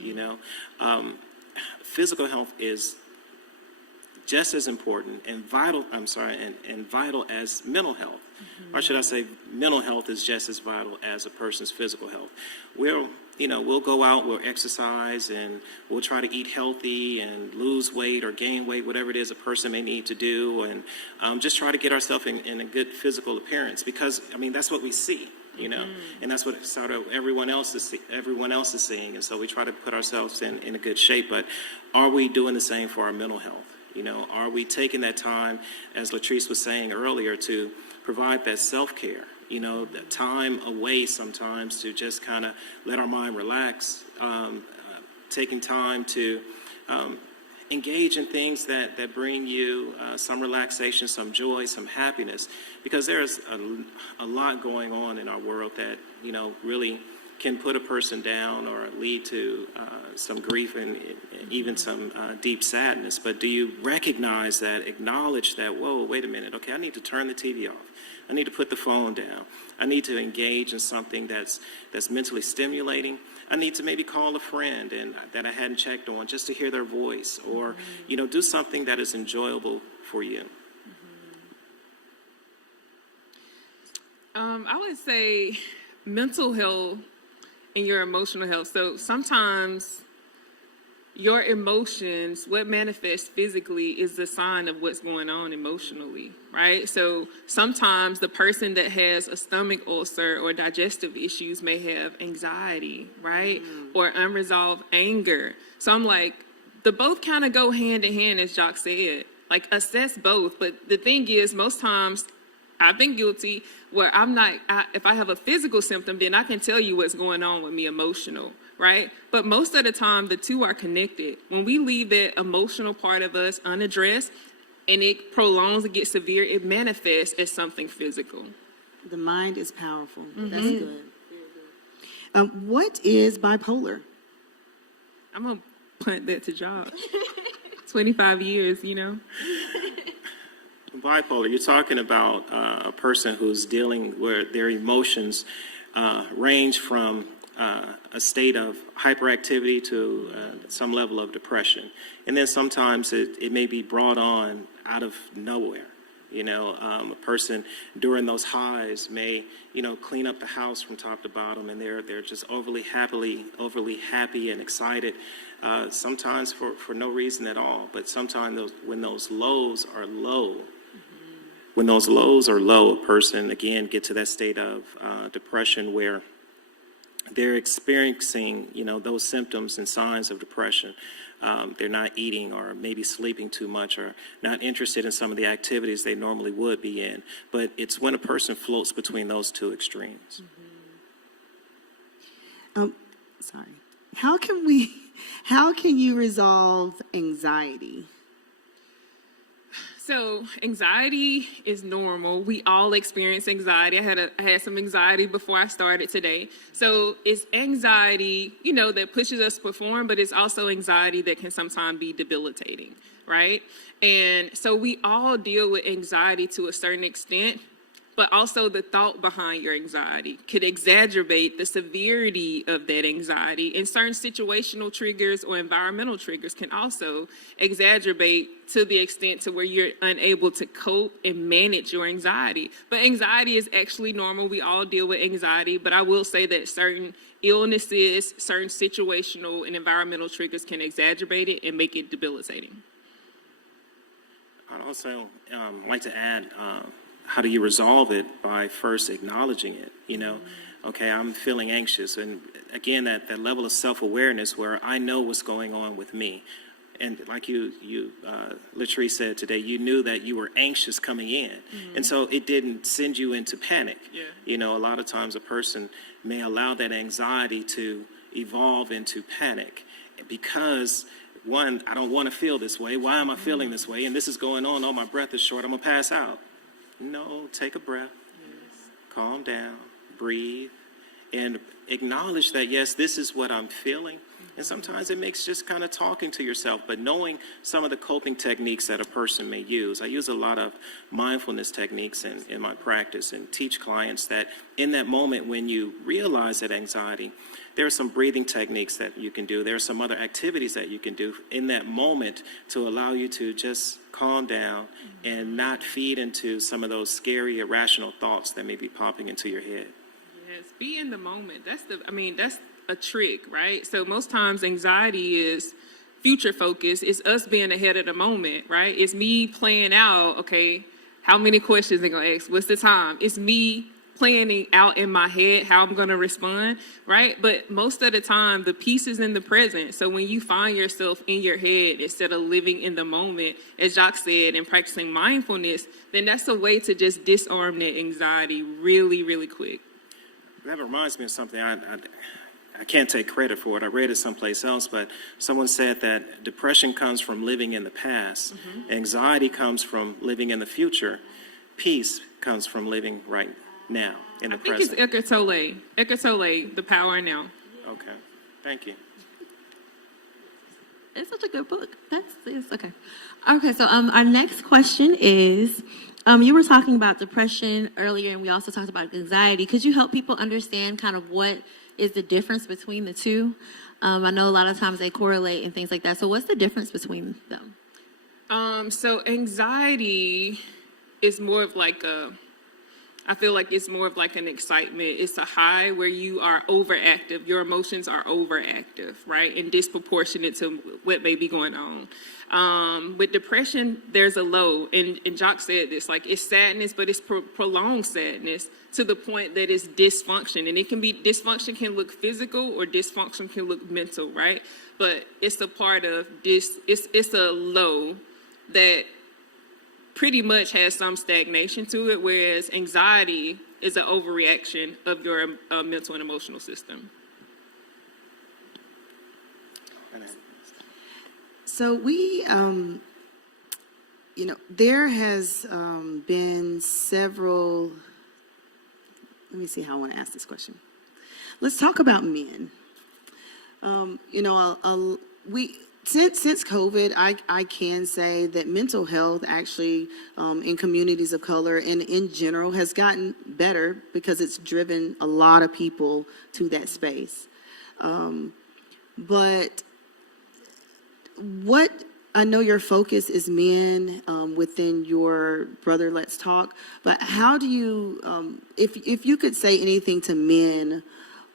Physical health is just as important and vital, and vital as mental health. Or should I say mental health is just as vital as a person's physical health. We'll go out, we'll exercise, and we'll try to eat healthy and lose weight or gain weight, whatever it is a person may need to do, and just try to get ourselves in a good physical appearance because, that's what we see, and that's what sort of everyone else is seeing, and so we try to put ourselves in a good shape. But are we doing the same for our mental health? Are we taking that time, as Latrice was saying earlier, to provide that self-care? The time away sometimes to just kind of let our mind relax, taking time to engage in things that bring you some relaxation, some joy, some happiness, because there's a lot going on in our world that, really can put a person down or lead to some grief and even some deep sadness. But do you recognize that, acknowledge that, whoa, wait a minute, okay, I need to turn the TV off. I need to put the phone down. I need to engage in something that's mentally stimulating. I need to maybe call a friend and that I hadn't checked on just to hear their voice, or, do something that is enjoyable for you. I would say mental health and your emotional health. So sometimes your emotions, what manifests physically, is the sign of what's going on emotionally, right? So sometimes the person that has a stomach ulcer or digestive issues may have anxiety, right? Or unresolved anger. So I'm like, the both kind of go hand in hand, as Jock said. Like, assess both. But the thing is, most times I've been guilty where if I have a physical symptom, then I can tell you what's going on with me emotional, right? But most of the time, the two are connected. When we leave that emotional part of us unaddressed and it prolongs and gets severe, it manifests as something physical. The mind is powerful. That's good. What is bipolar? I'm going to punt that to Jock. 25 years, Bipolar, you're talking about a person who's dealing where their emotions range from a state of hyperactivity to some level of depression. And then sometimes it may be brought on out of nowhere. A person during those highs may, clean up the house from top to bottom, and they're just overly happy and excited, sometimes for no reason at all. But sometimes when those lows are low, a person, again, gets to that state of depression where they're experiencing, those symptoms and signs of depression. They're not eating or maybe sleeping too much or not interested in some of the activities they normally would be in. But it's when a person floats between those two extremes. Sorry. How can you resolve anxiety? So anxiety is normal. We all experience anxiety. I had some anxiety before I started today. So it's anxiety, that pushes us to perform, but it's also anxiety that can sometimes be debilitating, right? And so we all deal with anxiety to a certain extent, but also the thought behind your anxiety could exacerbate the severity of that anxiety. And certain situational triggers or environmental triggers can also exacerbate to the extent to where you're unable to cope and manage your anxiety. But anxiety is actually normal. We all deal with anxiety, but I will say that certain illnesses, certain situational and environmental triggers can exacerbate it and make it debilitating. I'd also like to add, how do you resolve it? By first acknowledging it, okay, I'm feeling anxious. And again, that level of self-awareness where I know what's going on with me. And like you Latrice said today, you knew that you were anxious coming in. And so it didn't send you into panic. Yeah. A lot of times a person may allow that anxiety to evolve into panic because, one, I don't want to feel this way. Why am I feeling this way? And this is going on. Oh, my breath is short. I'm going to pass out. No, take a breath, calm down, breathe, and acknowledge that, yes, this is what I'm feeling. And sometimes it makes just kind of talking to yourself, but knowing some of the coping techniques that a person may use. I use a lot of mindfulness techniques in my practice and teach clients that in that moment when you realize that anxiety, there are some breathing techniques that you can do. There are some other activities that you can do in that moment to allow you to just calm down and not feed into some of those scary, irrational thoughts that may be popping into your head. Yes, be in the moment. That's a trick, right? So most times anxiety is future focus. It's us being ahead of the moment, right? It's me playing out, okay, how many questions they're going to ask? What's the time? It's me planning out in my head how I'm going to respond, right? But most of the time, the peace is in the present. So when you find yourself in your head instead of living in the moment, as Jacques said, and practicing mindfulness, then that's a way to just disarm that anxiety really, really quick. That reminds me of something. I I can't take credit for it. I read it someplace else, but someone said that depression comes from living in the past, anxiety comes from living in the future, peace comes from living right now in the I think present. it's Eckhart Tolle. Eckhart Tolle, The Power Now. Okay, thank you. It's such a good book. It's okay. Okay, so our next question is, you were talking about depression earlier, and we also talked about anxiety. Could you help people understand kind of what is the difference between the two? I know a lot of times they correlate and things like that. So what's the difference between them? So anxiety is more of like I feel like it's more of like an excitement. It's a high where you are overactive. Your emotions are overactive, right? And disproportionate to what may be going on. With depression, there's a low. And Jock said this, like it's sadness, but it's prolonged sadness to the point that it's dysfunction. And it can be, dysfunction can look physical or dysfunction can look mental, right? But it's a part of this, it's a low that pretty much has some stagnation to it, whereas anxiety is an overreaction of your mental and emotional system. So we, there has been several, let me see how I want to ask this question. Let's talk about men. Since COVID, I can say that mental health actually in communities of color and in general has gotten better because it's driven a lot of people to that space. But what I know your focus is men within your Brother Let's Talk, but how do you, if you could say anything to men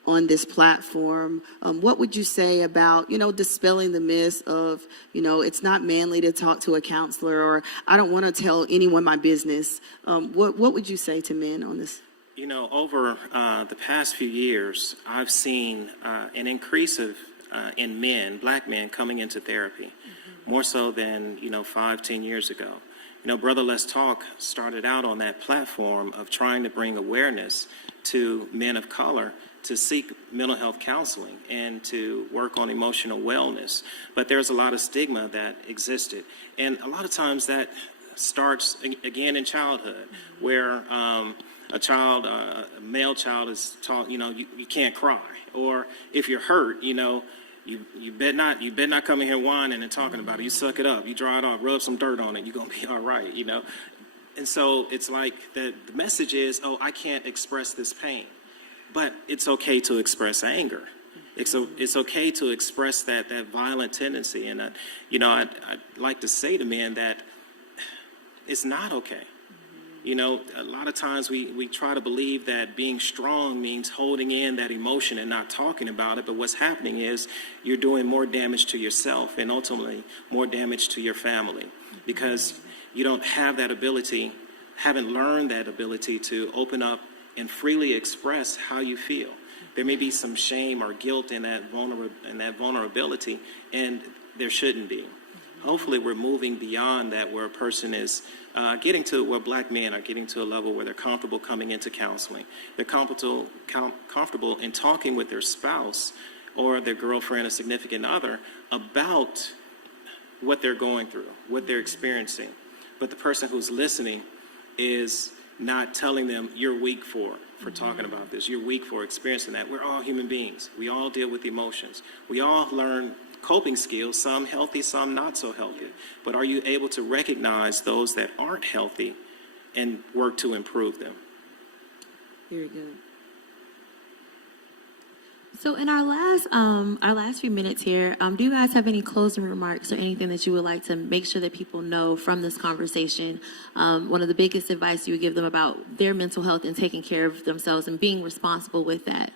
on this platform, what would you say about, dispelling the myths of, it's not manly to talk to a counselor, or I don't want to tell anyone my business. What would you say to men on this? Over the past few years, I've seen an increase in men, black men, coming into therapy, more so than, 5-10 years ago. Brother Let's Talk started out on that platform of trying to bring awareness to men of color to seek mental health counseling and to work on emotional wellness. But there's a lot of stigma that existed. And a lot of times that starts, again, in childhood, where a male child is taught, you can't cry. Or if you're hurt, you bet not come in here whining and talking about it. You suck it up. You dry it off, rub some dirt on it. You're going to be all right, And so it's like the message is, oh, I can't express this pain. But it's okay to express anger. It's okay to express that violent tendency. And, I'd like to say to men that it's not okay. A lot of times we try to believe that being strong means holding in that emotion and not talking about it. But what's happening is you're doing more damage to yourself and ultimately more damage to your family because you don't have that ability, haven't learned that ability to open up and freely express how you feel. There may be some shame or guilt in that vulnerability, and there shouldn't be. Hopefully we're moving beyond that, where a person is getting to where black men are getting to a level where they're comfortable coming into counseling. They're comfortable in talking with their spouse or their girlfriend or significant other about what they're going through, what they're experiencing. But the person who's listening is not telling them you're weak for talking about this. You're weak for experiencing that. We're all human beings. We all deal with emotions. We all learn coping skills, some healthy, some not so healthy. But are you able to recognize those that aren't healthy and work to improve them? Very good. So in our last few minutes here, do you guys have any closing remarks or anything that you would like to make sure that people know from this conversation? One of the biggest advice you would give them about their mental health and taking care of themselves and being responsible with that?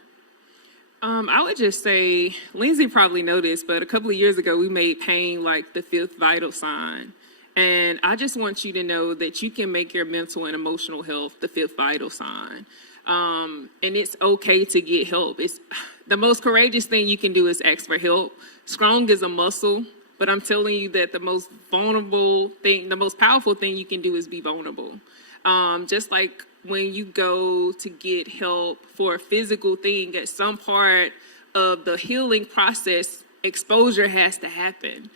I would just say, Lindsay probably noticed, but a couple of years ago, we made pain like the 5th vital sign. And I just want you to know that you can make your mental and emotional health the 5th vital sign. And it's okay to get help. It's the most courageous thing you can do is ask for help. Strong is a muscle, but I'm telling you that the most vulnerable thing, the most powerful thing you can do is be vulnerable. Just like when you go to get help for a physical thing, at some part of the healing process, exposure has to happen.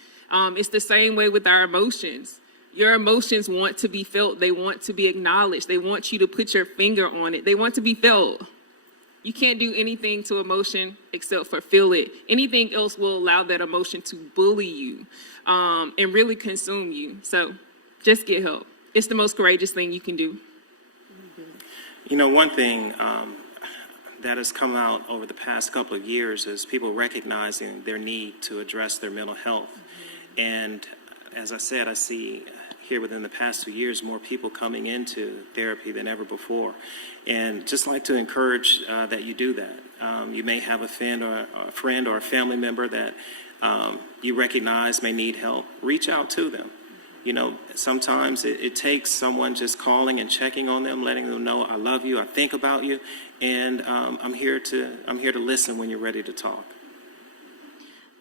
It's the same way with our emotions. Your emotions want to be felt. They want to be acknowledged. They want you to put your finger on it. They want to be felt. You can't do anything to emotion except for feel it. Anything else will allow that emotion to bully you and really consume you. So just get help. It's the most courageous thing you can do. You know, one thing that has come out over the past couple of years is people recognizing their need to address their mental health. And as I said, I see here within the past 2 years more people coming into therapy than ever before. And just like to encourage that you do that. You may have a friend or a family member that you recognize may need help. Reach out to them. You know, sometimes it takes someone just calling and checking on them, letting them know, I love you, I think about you, and I'm here to listen when you're ready to talk.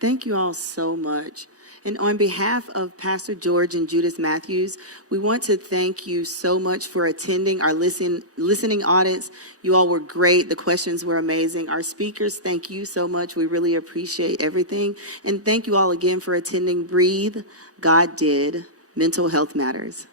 Thank you all so much. And on behalf of Pastor George and Judith Matthews, we want to thank you so much for attending. Our listening audience, you all were great. The questions were amazing. Our speakers, thank you so much. We really appreciate everything. And thank you all again for attending Breathe, God Did, Mental Health Matters.